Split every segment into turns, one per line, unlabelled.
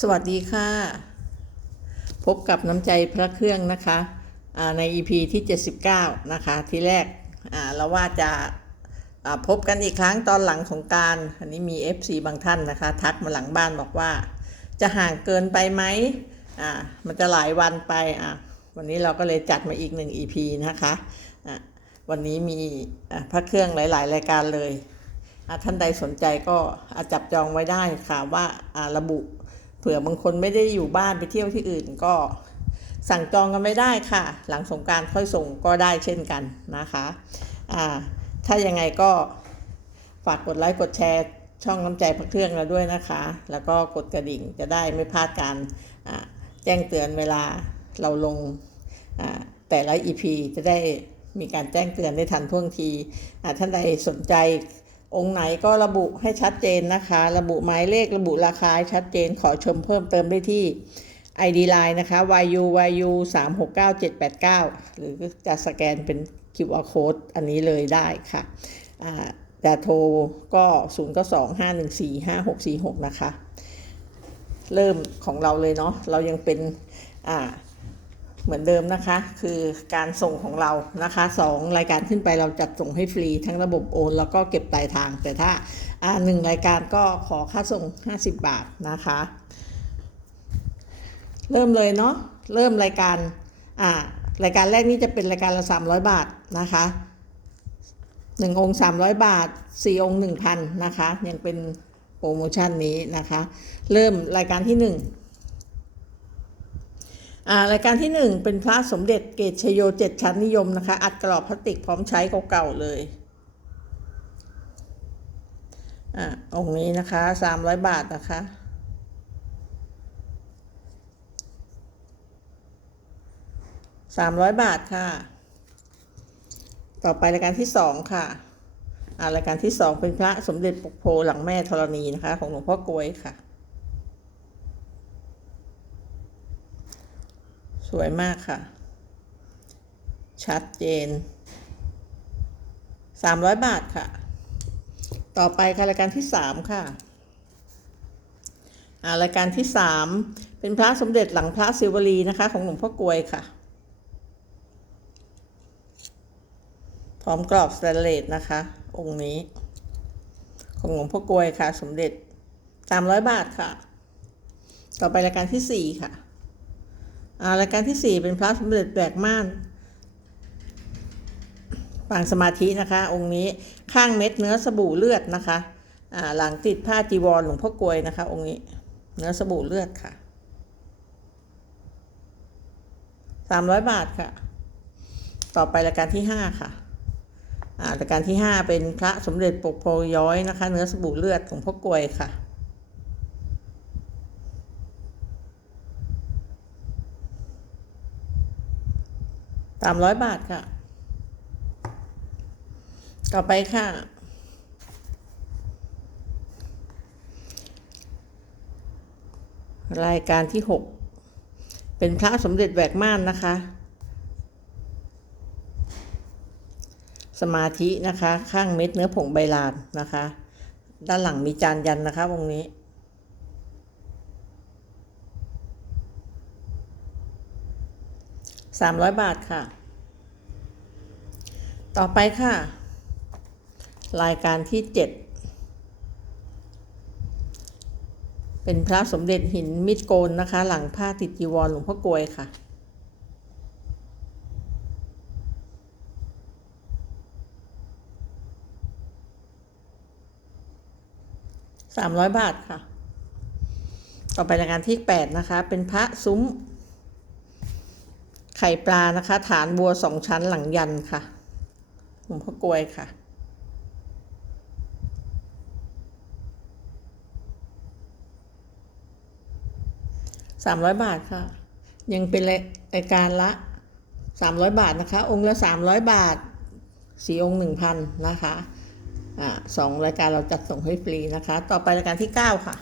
สวัสดีค่ะ พบกับน้ำใจพระเครื่องนะคะใน EP ที่ 79 นะคะ ที่แรกเราว่าจะาพบกันอีกครั้งตอนหลังสงการ อันนี้มี FC บางท่านนะคะ ทักมาหลังบ้านบอกว่า จะห่างเกินไปไหมมันจะหลายวันไป วันนี้เราก็เลยจัดมาอีกหนึ่ง EP นะคะวันนี้มีพระเครื่องหลาย ๆ รายการเลย ท่านใดสนใจก็อาจับจองไว้ได้ค่ะว่าระบุ เผื่อบางคนไม่ได้อยู่บ้านไปเที่ยวที่อื่นก็สั่งจองกันไม่ได้ค่ะ หลังสงการค่อยส่งก็ได้เช่นกันนะคะอ่าถ้ายังไงก็ฝากกดไลค์กดแชร์ช่องน้ำใจพักเครื่องเราด้วยนะคะ แล้วก็กดกระดิ่งจะได้ไม่พลาดการแจ้งเตือนเวลาเราลงแต่ละ EP จะได้มีการแจ้งเตือนได้ทันท่วงทีท่านใดสนใจ องค์ไหนก็ระบุให้ชัดเจนนะคะ ระบุหมายเลขระบุราคาชัดเจนขอชมเพิ่มเติมได้ที่ ID Line นะคะ yu yu 3 6 9 7 8 9 หรือจะสแกนเป็น QR code อันนี้เลยได้ค่ะอ่โทรก็0ก็2 5 1 4 5 6 4 6 นะคะ เริ่มของเราเลยเนาะเรายังเป็นอ่า เหมือนเดิมนะคะ คือการส่งของเรานะคะสองรายการขึ้นไปเราจัดส่งให้ฟรี ทั้งระบบโอน แล้วก็เก็บปลายทาง แต่ถ้าอ่าหนึ่งรายการก็ขอค่าส่ง 50 บาทนะคะ เริ่มเลยเนาะเริ่มรายการอ่ารายการแรกนี้จะเป็นรายการละ 300 บาทนะคะหนึ่งองค์ 300 บาทสี่องค์ 1,000 นะคะ ยังเป็นโปรโมชั่นนี้นะคะ เริ่มรายการที่หนึ่ง รายการที่หนึ่งเป็นพระสมเด็จเกตชโยเจ็ดชั้นนิยมนะคะ อัดกรอบพลาสติกพร้อมใช้เก่าๆเลยอ่าองค์นี้นะคะสามร้อยบาทนะคะสามร้อยบาทค่ะ ต่อไปรายการที่สองค่ะอ่ารายการที่สองเป็นพระสมเด็จปกโพหลังแม่ธรณีนะคะ ของหลวงพ่อกลวยค่ะ สวยมากค่ะ ชัดเจน 300 บาทค่ะ ต่อไปค่ะรายการที่ 3 ค่ะอ่ารายการที่ 3 เป็นพระสมเด็จหลังพระศิวลีนะคะ ของหลวงพ่อกลวยค่ะพร้อมกรอบสแตนเลสนะคะ องค์นี้ ของหลวงพ่อกลวยค่ะ สมเด็จ 300 บาทค่ะ ต่อไปรายการที่ 4 ค่ะอ่า รายการที่ 4 เป็นพระสมเด็จแบกม่านปางสมาธินะคะ องค์นี้ข้างเม็ดเนื้อสบู่เลือดนะคะหลังติดผ้าจีวรหลวงพ่อกลวยนะคะ องค์นี้เนื้อสบู่เลือดค่ะ300บาทค่ะ ต่อไปรายการที่5ค่ะรายการที่5เป็นพระสมเด็จปกโพย้อยนะคะ เนื้อสบู่เลือดของพ่อกลวยค่ะ สามร้อยบาทค่ะ ต่อไปค่ะ รายการที่หกเป็นพระสมเด็จแหวกม่านนะคะ สมาธินะคะ ข้างเม็ดเนื้อผงใบลานนะคะ ด้านหลังมีจานยันนะคะวงนี้ สามร้อยบาทค่ะ ต่อไปค่ะ รายการที่เจ็ดเป็นพระสมเด็จหินมิดโกนนะคะ หลังผ้าติดจีวรหลวงพ่อกลวยค่ะสามร้อยบาทค่ะ ต่อไปรายการที่แปดนะคะ เป็นพระซุ้ม ไข่ปลานะคะ ฐานบัวสองชั้นหลังยันค่ะหลวงพ่อกลวยค่ะ สามร้อยบาทค่ะ ยังเป็นรายการละสามร้อยบาทนะคะ องค์ละสามร้อยบาทสี่องค์หนึ่งพันนะคะอ่าสองรายการเราจัดส่งให้ฟรีนะคะ ต่อไปรายการที่เก้าค่ะ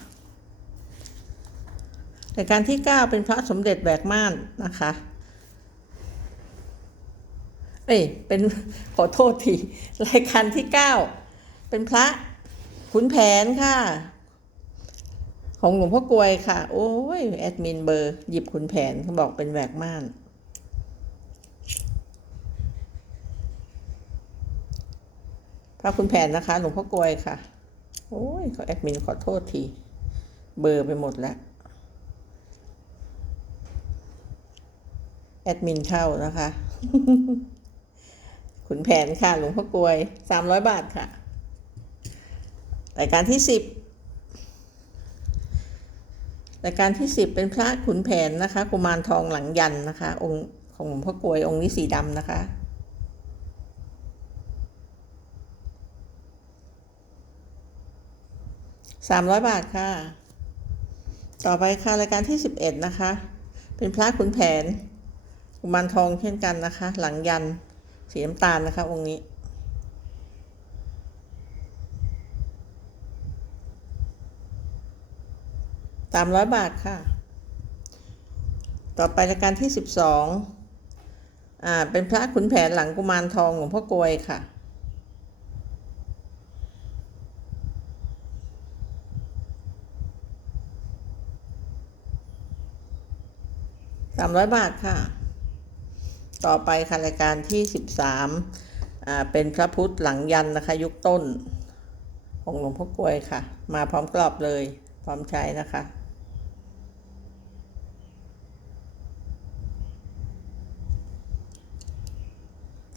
รายการที่เก้าเป็นพระสมเด็จแบกม่านนะคะ เอ้ยเป็นขอโทษทีรายการที่เก้าเป็นพระขุนแผนค่ะ ของหลวงพ่อกลวยค่ะ โอ้ยแอดมินเบอร์หยิบขุนแผนเขาบอกเป็นแหวกม่าน พระคุณแผนนะคะ หลวงพ่อกลวยค่ะ โอ้ยเขาแอดมินขอโทษทีเบอร์ไปหมดแล้วแอดมินเข้านะคะ ขุนแผนค่ะ หลวงพ่อกลวยสามร้อยบาทค่ะ รายการที่สิบรายการที่สิบเป็นพระขุนแผนนะคะกุมารทองหลังยันนะคะ องค์ของหลวงพ่อกลวยองค์นี้สีดำนะคะสามร้อยบาทค่ะ ต่อไปค่ะรายการที่สิบเอ็ดนะคะ เป็นพระขุนแผนกุมารทองเช่นกันนะคะ หลังยัน สีน้ำตาลนะคะองค์นี้ สามร้อยบาทค่ะ ต่อไปรายการที่สิบสองอ่า เป็นพระขุนแผนหลังกุมารทองหลวงพ่อกลวยค่ะสามร้อยบาทค่ะ ต่อไปค่ะรายการที่สิบสามอ่าเป็นพระพุทธหลังยันนะคะ ยุคต้น ของหลวงพ่อกลวยค่ะ มาพร้อมกรอบเลย พร้อมใช้นะคะ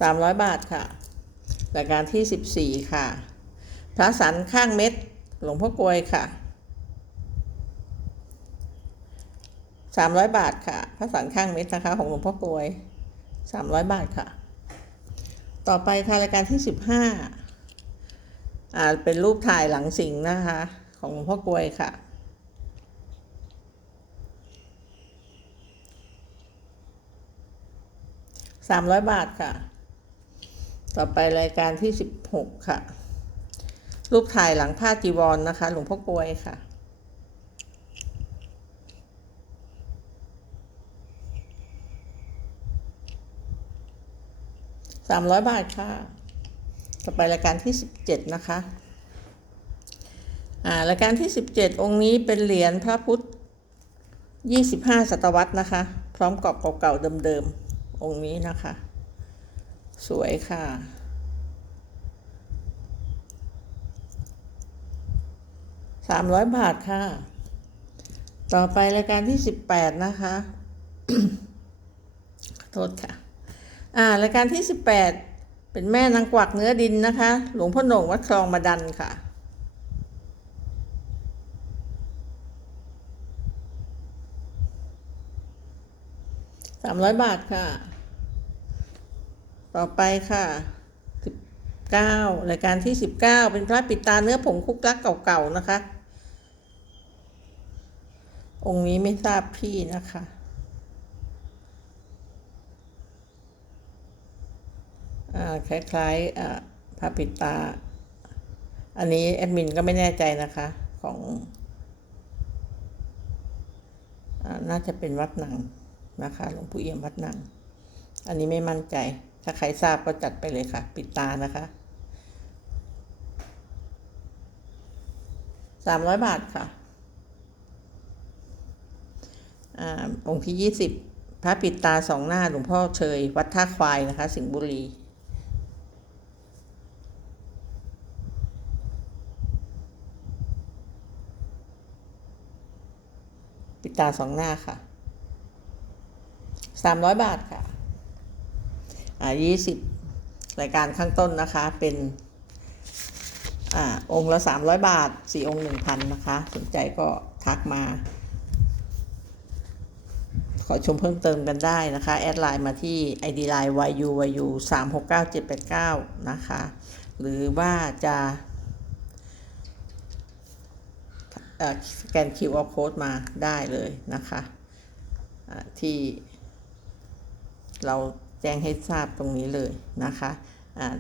สามร้อยบาทค่ะรายการที่สิบสี่ค่ะ พระสันข้างเม็ด หลวงพ่อกลวยค่ะสามร้อยบาทค่ะ พระสันข้างเม็ดนะคะ ของหลวงพ่อกลวย สามร้อยบาทค่ะ ต่อไปค่ะรายการที่สิบห้าอ่าเป็นรูปถ่ายหลังสิงนะคะ ของหลวงพ่อกลวยค่ะสามร้อยบาทค่ะ ต่อไปรายการที่สิบหกค่ะ รูปถ่ายหลังผ้าจีวรนนะคะ หลวงพ่อกลวยค่ะ สามร้อยบาทค่ะ ต่อไปรายการที่สิบเจ็ดนะคะอ่ารายการที่สิบเจ็ดองค์นี้เป็นเหรียญพระพุทธยี่สิบห้าศตวรรษนะคะ พร้อมกรอบเก่าๆเดิมๆ องค์นี้นะคะ สวยค่ะสามร้อยบาทค่ะ ต่อไปรายการที่สิบแปดนะคะขอโทษค่ะ อ่ารายการที่สิบแปดเป็นแม่นางกวักเนื้อดินนะคะ หลวงพ่อโหน่งวัดคลองมาดันค่ะ สามร้อยบาทค่ะ ต่อไปค่ะสิบเก้ารายการที่สิบเก้าเป็นพระปิดตาเนื้อผงคุกลักเก่าๆนะคะ องค์นี้ไม่ทราบพี่นะคะ อ่า คล้ายๆอ่าปิดตา อันนี้แอดมินก็ไม่แน่ใจนะคะของอน่าจะเป็นวัดหนังนะคะหลวงปู่เอี่ยมวัดหนัง อันนี้ไม่มั่นใจ ถ้าใครทราบก็จัดไปเลยค่ะ ปิดตานะคะสามร้อยบาทค่ะอ่าองค์ที่ยี่สิบพระปิดตาสองหน้าหลวงพ่อเชย วัดท่าควายนะคะ สิงห์บุรี ตาสองหน้าค่ะสามร้อยบาทค่ะอ่ายี่สิบรายการข้างต้นนะคะเป็นอ่าองค์ละสามร้อยบาทสี่องค์หนึ่งพันนะคะ สนใจก็ทักมา ขอชมเพิ่มเติมกันได้นะคะ แอดไลน์มาที่ ID line yu yu 3 6 9 7 8 9 นะคะ หรือว่าจะเอ่อ สแกน QR code มาได้เลยนะคะที่เราแจ้งให้ทราบตรงนี้เลยนะคะ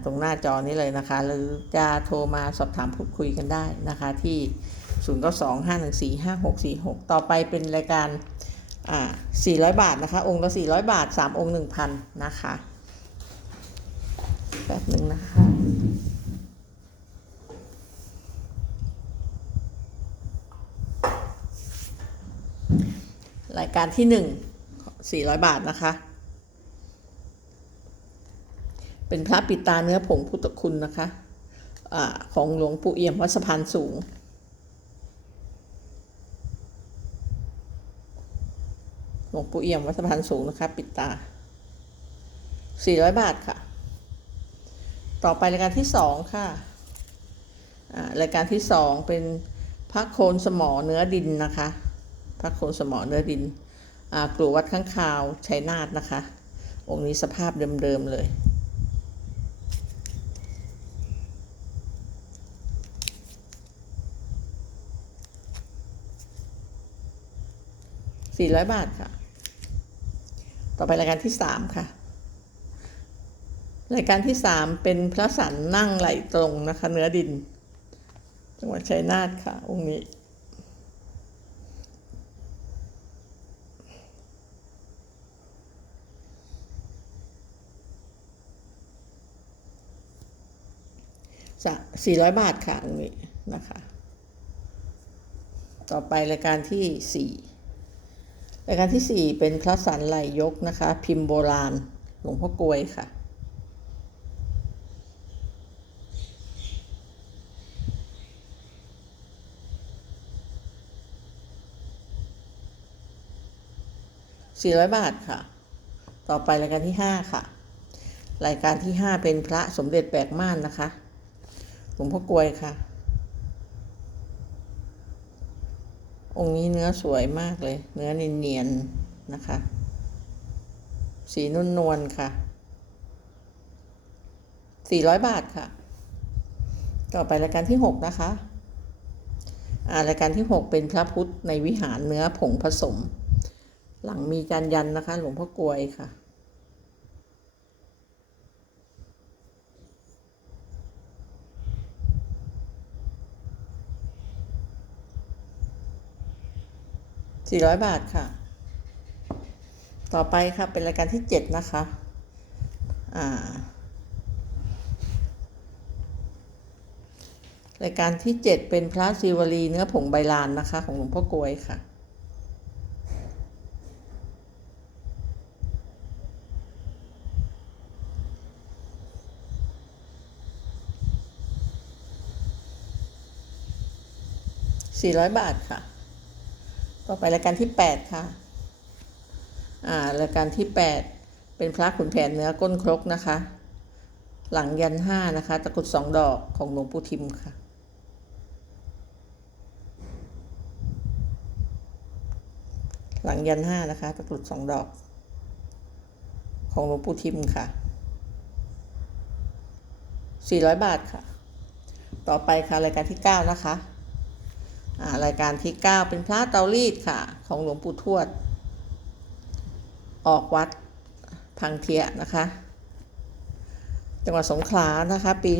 ตรงหน้าจอนี้เลยนะคะ หรือจะโทรมาสอบถามพูดคุยกันได้นะคะที่ 0 9 2 5 1 4 5 6 4 6 ต่อไปเป็นรายการอ่า400 บาทนะคะ องค์ละ 400 บาท 3 องค์ 1,000 นะคะ แป๊บหนึ่งนะคะ อ ราย การที่หนึ่งสี่ร้อยบาทนะคะ เป็นพระปิตาเนื้อผงพุทธคุณนะคะอาของหลวงปู่เอี่ยมวัดสะพานสูง หลวงปู่เอี่ยมวัดสะพานสูงนะคะปิตา 400 บาทค่ะ ต่อไปรายการที่สองค่ะรายการที่สองเป็นพระโคนสมอเนื้อดินนะคะ พระโคนสมอเนื้อดินกลัววัดข้างคาวชัยนาทนะคะ องค์นี้สภาพเดิมๆเลย400บาทค่ะ ต่อไปรายการที่สามค่ะ รายการที่สามเป็นพระสันนั่งไหลตรงนะคะ เนื้อดิน จังหวัดชัยนาทค่ะ องค์นี้ สี่ร้อยบาทค่ะองนี้นะคะ ต่อไปรายการที่สี่รายการที่ 4 เป็นพระสันไหลยกนะคะ พิมพ์โบราณหลวงพ่อกลวยค่ะ400บาทค่ะ ต่อไปรายการที่5ค่ะ รายการที่5เป็นพระสมเด็จแปลกม่านนะคะ หลวงพ่อกลวยค่ะ องค์นี้เนื้อสวยมากเลย เนื้อเนียนๆนะคะ สีนุ่นนวลค่ะ 400 บาทค่ะ ต่อไปรายการที่ 6 นะคะอารายการที่ 6 เป็นพระพุทธในวิหารเนื้อผงผสม หลังมีจานยันนะคะ หลวงพ่อกลวยค่ะ 400 บาทค่ะ ต่อไปค่ะเป็นรายการที่ 7 นะคะ อ่ารายการที่ 7 เป็นพระศิวลีเนื้อผงใบลานนะคะ ของหลวงพ่อกลวยค่ะ 400 บาทค่ะ ต่อไปรายการที่ 8 ค่ะ อ่ารายการที่ 8 เป็นพระขุนแผนเนื้อก้นครกนะคะ หลังยันห้านะคะตะกรุดสองดอกของหลวงปู่ทิมค่ะหลังยันห้านะคะตะกรุดสองดอก ของหลวงปู่ทิมค่ะ 400 บาทค่ะ ต่อไปค่ะรายการที่ 9 นะคะ รายการที่ 9 เป็นพระเตารีดค่ะ ของหลวงปู่ทวด ออกวัดพังเทียนะคะ จังหวัดสงขลานะคะ ปี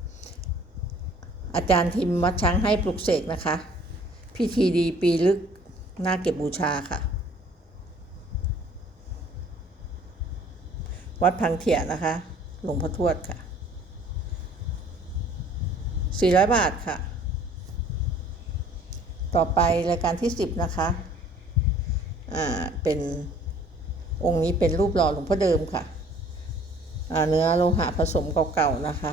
05 อาจารย์ทิมวัดช้างให้ปลุกเสกนะคะ พิธีดีปีลึกน่าเก็บบูชาค่ะ วัดพังเทียนะคะ หลวงพ่อทวดค่ะ 400 บาทค่ะ ต่อไปรายการที่ 10 นะคะอ่าเป็นองค์นี้เป็นรูปหล่อหลวงพ่อเดิมค่ะอ่าเนื้อโลหะผสมเก่าๆนะคะ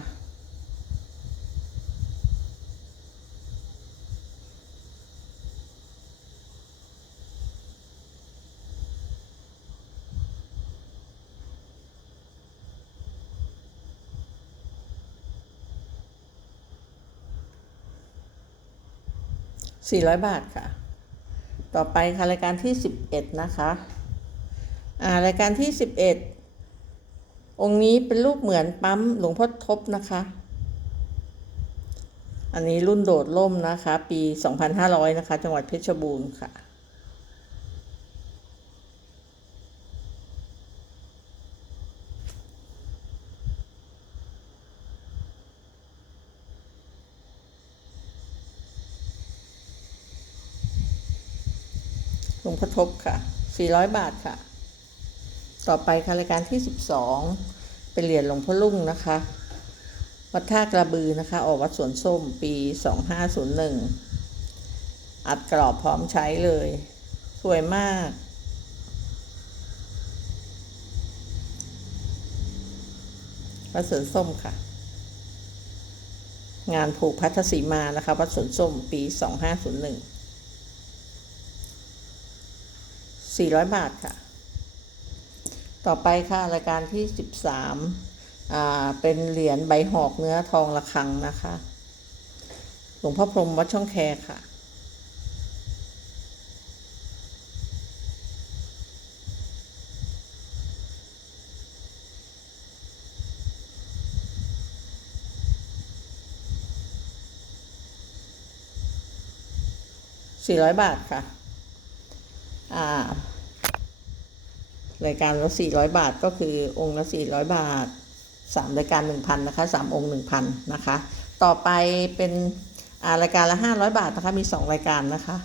400 บาทค่ะ ต่อไปค่ะรายการที่ 11 นะคะ อ่ารายการที่ 11 องค์นี้เป็นรูปเหมือนปั๊มหลวงพ่อทบนะคะ อันนี้รุ่นโดดล่มนะคะ ปี 2500 นะคะ จังหวัดเพชรบูรณ์ค่ะ หลวงพ่อท บค่ะ 400 บาทค่ะ ต่อไปค่ะรายการที่ 12 เป็นเหรียญหลวงพ่อลุ่งนะคะ วัดท่ากระบือนะคะ ออกวัดสวนส้มปี 2501 อัดกรอบพร้อมใช้เลย สวยมากวัดสวนส้มค่ะ งานผูกพัทธสีมานะคะวัดสวนส้มปี 2501 400 บาทค่ะ ต่อไปค่ะรายการที่ 13อ่าเป็นเหรียญใบหอกเนื้อทองระฆังนะคะ หลวงพ่อพรหมวัดช่องแคค่ะ400 บาทค่ะ รายการละ400บาทก็คือองค์ละ400บาท3รายการ1,000นะคะ3องค์1,000นะคะ ต่อไปเป็นรายการละ500บาทนะคะมี2รายการนะคะ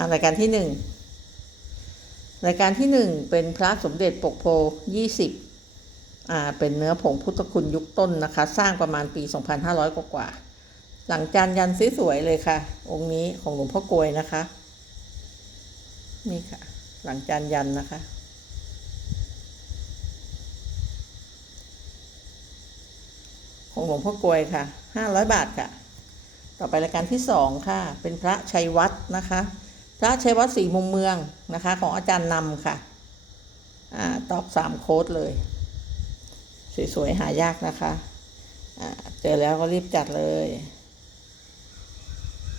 ารายการที่1รายการที่1เป็นพระสมเด็จปกโพ20อ่าเป็นเนื้อผงพุทธคุณยุคต้นนะคะ สร้างประมาณปี 2,500 กว่ากว่า หลังจานยันสวยๆเลยค่ะ องค์นี้ของหลวงพ่อกลวยนะคะ นี่ค่ะ หลังจานยันนะคะ ของหลวงพ่อกลวยค่ะห้าร้อยบาทค่ะ ต่อไปรายการที่สองค่ะ เป็นพระชัยวัฒน์นะคะ พระชัยวัฒน์สีมุมเมืองนะคะ ของอาจารย์นำค่ะ อ่าตอบสามโค้ดเลย สวยๆหายากนะคะอ่าเจอแล้วก็รีบจัดเลย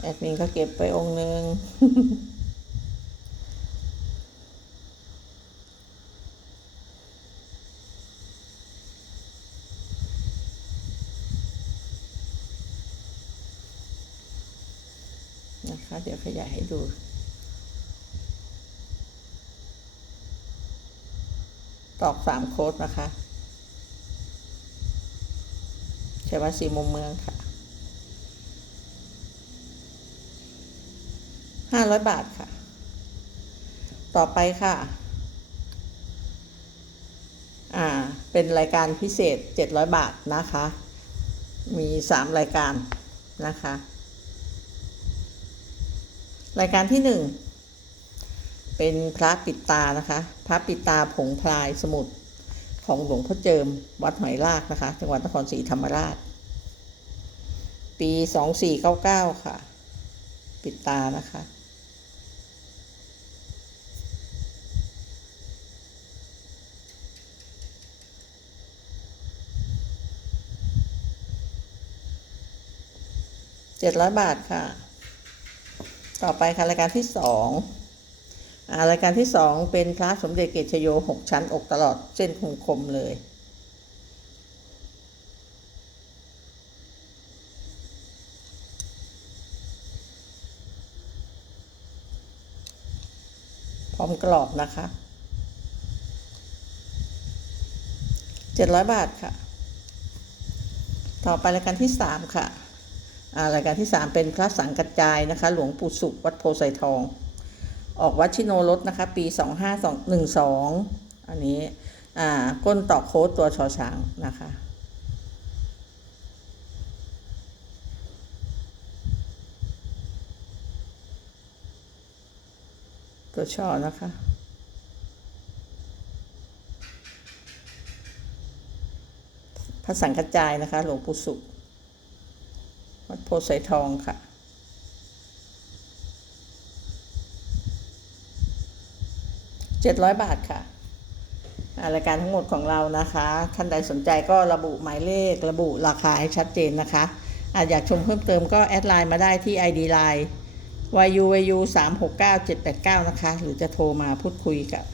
แอดมินก็เก็บไปองค์หนึ่ง นะคะ เดี๋ยวขยายให้ ดู ตอกสามโค้ดนะคะใช้วัดสีมุมเมืองค่ะห้าร้อยบาทค่ะ ต่อไปค่ะ อ่า เป็นรายการพิเศษเจ็ดร้อยบาทนะคะ มีสามรายการนะคะ รายการที่หนึ่งเป็นพระปิดตานะคะ พระปิดตาผงพลายสมุทรของหลวงพ่อเจิม วัดหอยลากนะคะ จังหวัดนครศรีธรรมราช ปีสองสี่เก้าเก้าค่ะ ปิดตานะคะเจ็ดร้อยบาทค่ะ ต่อไปค่ะรายการที่สองรายการที่สองเป็นพระสมเด็จเกศโยหกชั้นอกตลอดเส้นคมคมเลยพร้อมกรอบนะคะเจ็ดร้อยบาทค่ะ ต่อไปรายการที่สามค่ะ รายการที่ 3 เป็นพระสังกัจจายนะคะ หลวงปู่สุขวัดโพไซทอง ออกวัดชิโนรสนะคะ ปี 2512 อันนี้ก้นต่อโค้ดตัวชอช้างนะคะตัวช่อนะคะ พระสังกัจจายนะคะ หลวงปู่สุข วัดโพไซทองค่ะ เจ็ดร้อยบาทค่ะอ่ารายการทั้งหมดของเรานะคะ ท่านใดสนใจก็ระบุหมายเลขระบุราคาให้ชัดเจนนะคะ อาอยากชมเพิ่มเติมก็แอดไลน์มาได้ที่ ID Line yu yu 3 6 9 7 8 9 นะคะ หรือจะโทรมาพูดคุยกับ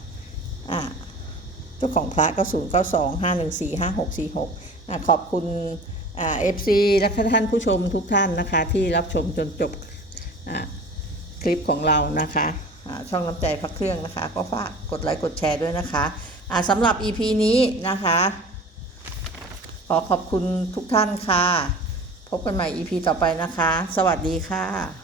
เจ้าของพระก็ 0 9 2 5 1 4 5 6 4 6อ่าขอบคุณ เอฟซีและท่านผู้ชมทุกท่านนะคะ ที่รับชมจนจบคลิปของเรานะคะช่องน้ำใจพักเครื่องนะคะ ก็ฝากกดไลค์กดแชร์ด้วยนะคะะสำหรับ EP นี้นะคะ ขอขอบคุณทุกท่านค่ะ พบกันใหม่ EP ต่อไปนะคะ สวัสดีค่ะ